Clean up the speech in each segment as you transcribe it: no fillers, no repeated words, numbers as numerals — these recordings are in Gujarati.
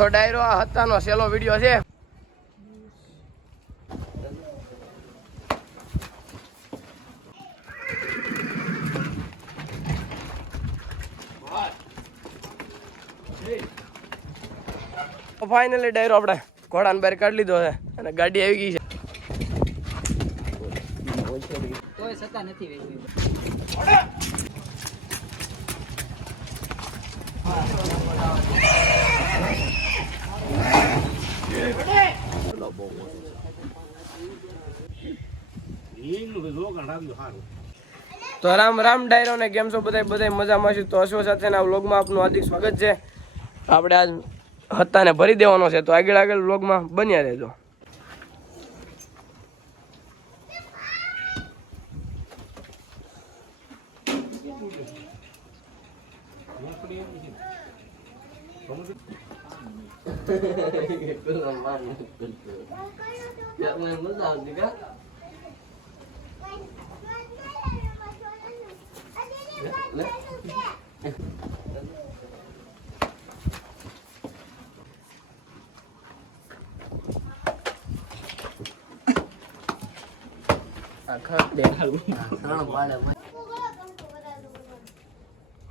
તો ડાયરો આ હતાનો સેલો વિડીયો છે. ફાઇનલી ડાયરો આપણે ઘોડાને બહાર કાઢી લીધો છે અને ગાડી આવી ગઈ છે. કોઈ સત્તા નથી વેચવી. તો રામ રામ ડાયરો ને કેમ છો બધા મજામાં છે. તો અશો સાથે ના વ્લોગમાં આપનું હાર્દિક સ્વાગત છે. આપણે આજ હત્તાને ભરી દેવાનો છે તો આગળ વ્લોગમાં બન્યા રહેજો.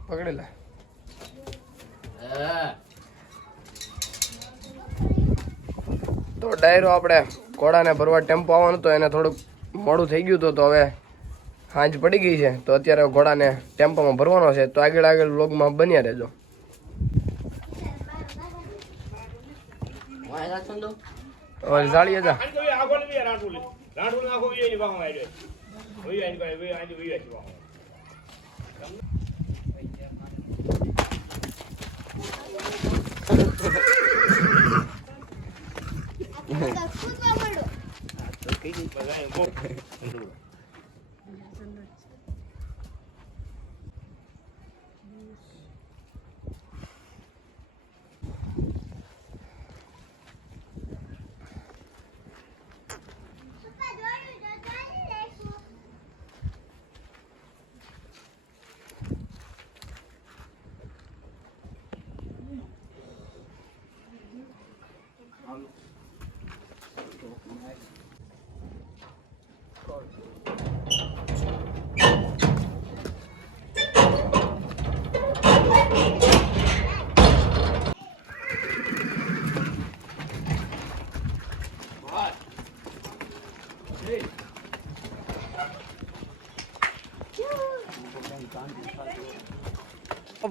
પકડેલા તો ડાયરો આપણે ઘોડાને ભરવા ટેમ્પો આવવાનું તો એને થોડુંક મોડું થઈ ગયું હતું. તો હવે સાંજ પડી ગઈ છે તો અત્યારે ઘોડાને ટેમ્પોમાં ભરવાનો છે. તો આગળ વ્લોગમાં બન્યા રહેજો. જાળીએ જા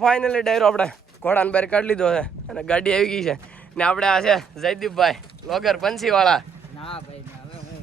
ફાઇનલી ડાયરો આપણે ઘોડાને બહાર કાઢી લીધો છે અને ગાડી આવી ગઈ છે ને આપણે આ છે જયદીપભાઈ લોગર પંછી વાળા. ના ભાઈ હવે હું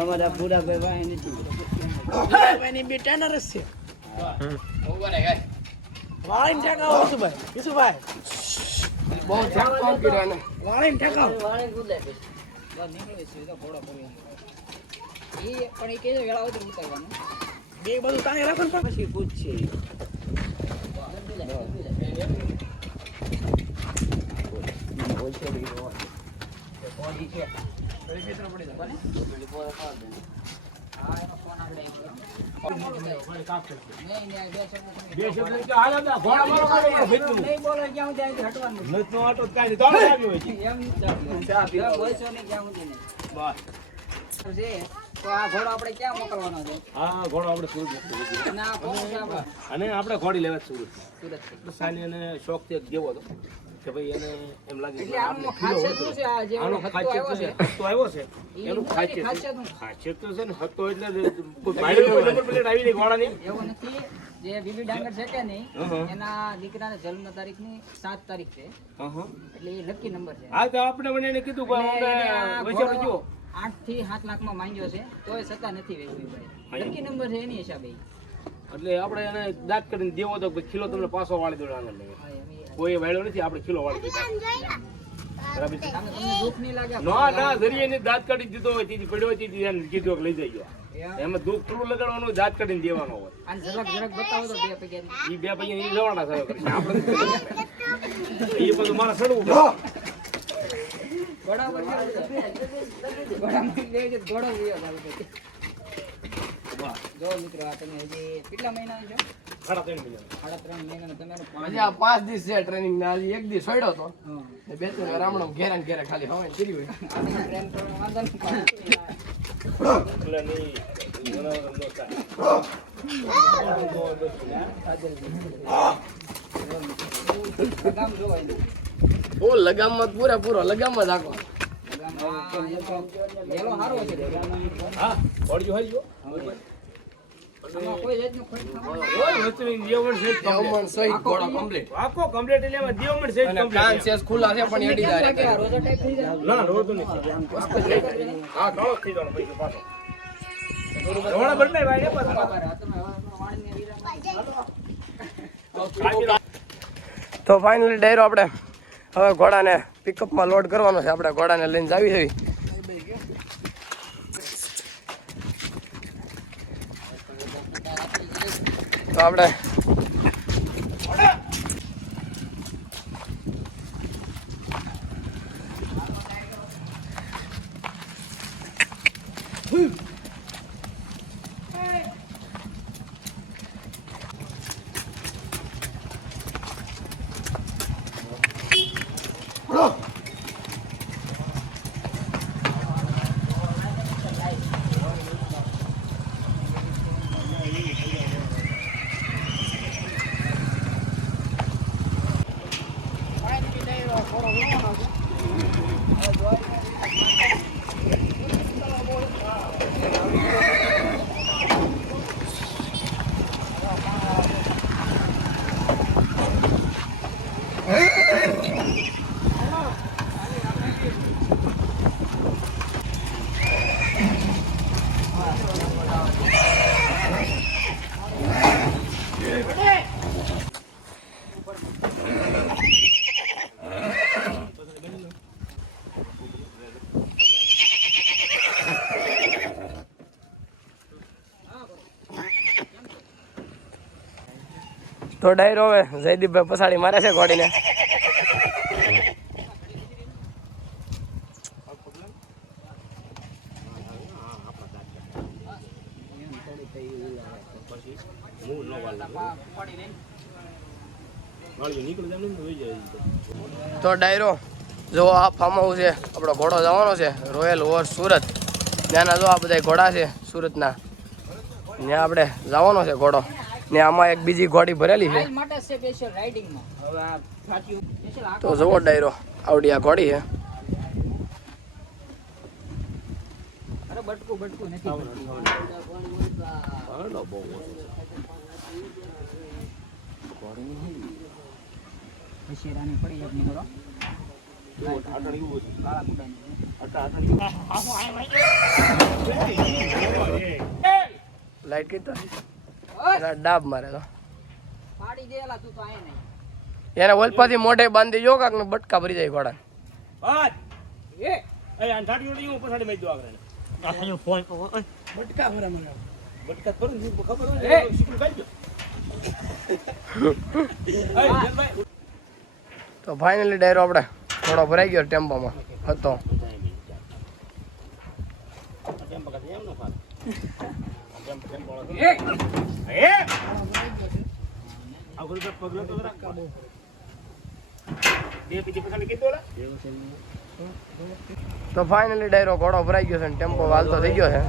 અમારા પૂરા ભાઈ નથી બે ટેનર જ છે. વાળીને ઠેકાવો વિશુભાઈ બહુ ઝાક કામ કર્યો ને વાળીને ઠેકાવો નીકળે છે તો ઘોડો પડી એ પણ એ કે વેળા ઉતર ઉતારવાનું બે બધું તાણે રાખો ને પછી પૂછશે આપણે ક્યાં મોકલવાનો છે? હા ઘોડો આપણે સુરત અને આપણે ઘોડી લેવા સુરત સાની અને શોખ થી જેવો હતો કે ભાઈ એને એમ લાગે એટલે આનો ખાસિયત શું છે? આ જે હત્તો આવ્યો છે એનું ખાસિયત તો છે ને હત્તો એટલે નંબર પ્લેટ આવી ગઈ ઘોડાની એવું નથી. જે બીબી ડાંગર છે કે નહીં એના દીકરાના જન્મ તારીખ ની 7 તારીખ છે એટલે એ લકી નંબર છે. હા તો આપણે મને એને કીધું કે વૈચારો જો 8 થી 7 લાખ માં માંગ્યો છે તોય સત્તા નથી વેચવી ભાઈ. લકી નંબર છે એની હિસાબે. એટલે આપણે એને દાંત કરીને દેવો તો કિલો તમને પાછો વાળી દેવાનો કોઈ વાળ્યો નથી. આપણે કિલો વાળી દીધા બરાબર છે? તમને દુઃખ નહીં લાગે ના જરીએ ને દાંત કાઢી દીધો હોય તેથી પડ્યો હોય તેથી એને કીધું કે લઈ જજો એમાં દુઃખ થોડું લગાડવાનું દાંત કાઢીને દેવાનો હોય અને જરાક બતાવો તો બે પૈકી ઈ બે પૈયા ઈ જવાના થયો કરે આપણે એ બધું મારા સડવું પડે. બરાબર ઘોડો જો મિત્રો આ તમે હજી કેટલા મહિના છો? 3.5 મહિના. 3.5 મહિના તમે હજી આ 5 દિવસ છે ટ્રેનિંગ ના, હજી 1 દિવસ છોડ્યો તો હા ને 2-3 રામણો ઘેરે ને ઘેરે ખાલી હવાઈ કરી હોય. ટ્રેન કરવાનો વાંધો નહીં. એટલે નહીં બરાબર નો થાય. ગામ જોવાય નહીં. ઓ લગામમાં પૂરેપૂરો લગામમાં જ આખો. વેલો સારો છે. હા ઓડિયો હોય જો આમાં કોઈ જાતનું ખોટ ખાવાનું ઓય વસ્તુની દેવણ છે દેવમણ સહિત ઘોડો complete. આખો કમ્પ્લીટ એટલે એમાં દેવણ છે અને કાન છે ખુલ્લા છે પણ એડી જાય કે આ રોજા ટાઈપ થઈ જાય. ના રોતો નહીં હા કાળો થઈ જવાનો પૈસો પાછો રોણા બદલાય ભાઈ ને પાછો બરાબર. આ તમે હવે વાણીને વીરા તો ફાઇનલી ડાયરો આપણે હવે ઘોડાને પિકઅપમાં લોડ કરવાનો છે. આપણે ઘોડાને લઈને જાવી છે. તો આપણે તો ડાયરો હવે જયદીપભાઈ પસાડી મારે છે ઘોડીને. તો ડાયરો જો આ ફાર્મ હાઉસ છે, આપણો ઘોડો જવાનો છે રોયલ ઓવર સુરત. ત્યાંના જો આ બધા ઘોડા છે સુરતના, ત્યાં આપણે જવાનો છે ઘોડો ને. આમાં એક બીજી ઘોડી ભરેલી છે. રાઈડ માટે છે સ્પેશિયલ રાઇડિંગમાં. હવે આ સાચી સ્પેશિયલ આ તો જુઓ ડાયરો આવડી આ ઘોડી છે. અરે બટકું નથી. પછી રાની પડી જાય નહીં કરો. કાળા કુટાની. લાઈટ કીધો એના ડાબ મારે તો પાડી દેલા તું તો આયા નહીં. એને ઓલપાથી મોઢે બાંધી જો કાક ને બટકા ભરી જાય ઘોડા. એ એ આંઠાડી ઉડી હું પછાડી મેં દો આગળ બટકા ભરા મને બટકા ભરું ને ખબર હોય શીખું કાઢજો. તો ફાઇનલી ડાયરો આપણે ઘોડો ભરાઈ ગયો ટેમ્પોમાં હતો. તો ફાઇનલી ડાયરો ઘોડો ભરાઈ ગયો છે ને ટેમ્પો હાલતો થઈ ગયો છે.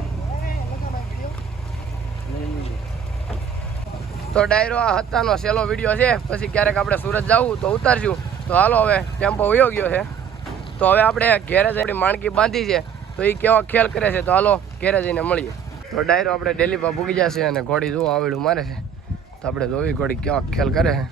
તો ડાયરો આ હતાનો છેલ્લો વિડીયો છે. પછી ક્યારેક આપણે સુરત જવું તો ઉતારશું. તો હાલો હવે ટેમ્પો વયો ગયો છે. તો હવે આપણે ઘેરે જ આપણી માણકી બાંધી છે તો એ કેવા ખેલ કરે છે તો હાલો ઘેરે જઈને મળીએ. તો ડાયરો આપણે ડેલી પર ભૂગી જશે અને ઘોડી જો આવેલું મારે છે તો આપણે જોવી ઘોડી કેવા ખેલ કરે છે.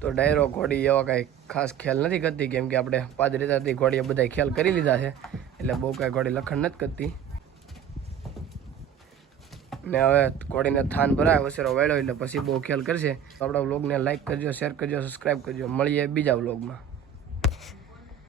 તો ડાયરો ઘોડી એવા કાંઈ ખાસ ખ્યાલ નથી કરતી, કેમ કે આપણે પાદરીતાથી ઘોડીએ બધા ખ્યાલ કરી લીધા છે, એટલે બહુ કાંઈ ઘોડી લખણ નથી કરતી. ને હવે ઘોડીને થાન ભરાય વસેરો વાળ્યો એટલે પછી બહુ ખ્યાલ કરશે. તો આપણા વ્લોગને લાઈક કરજો, શેર કરજો, સબસ્ક્રાઈબ કરજો. મળીએ બીજા વ્લોગમાં.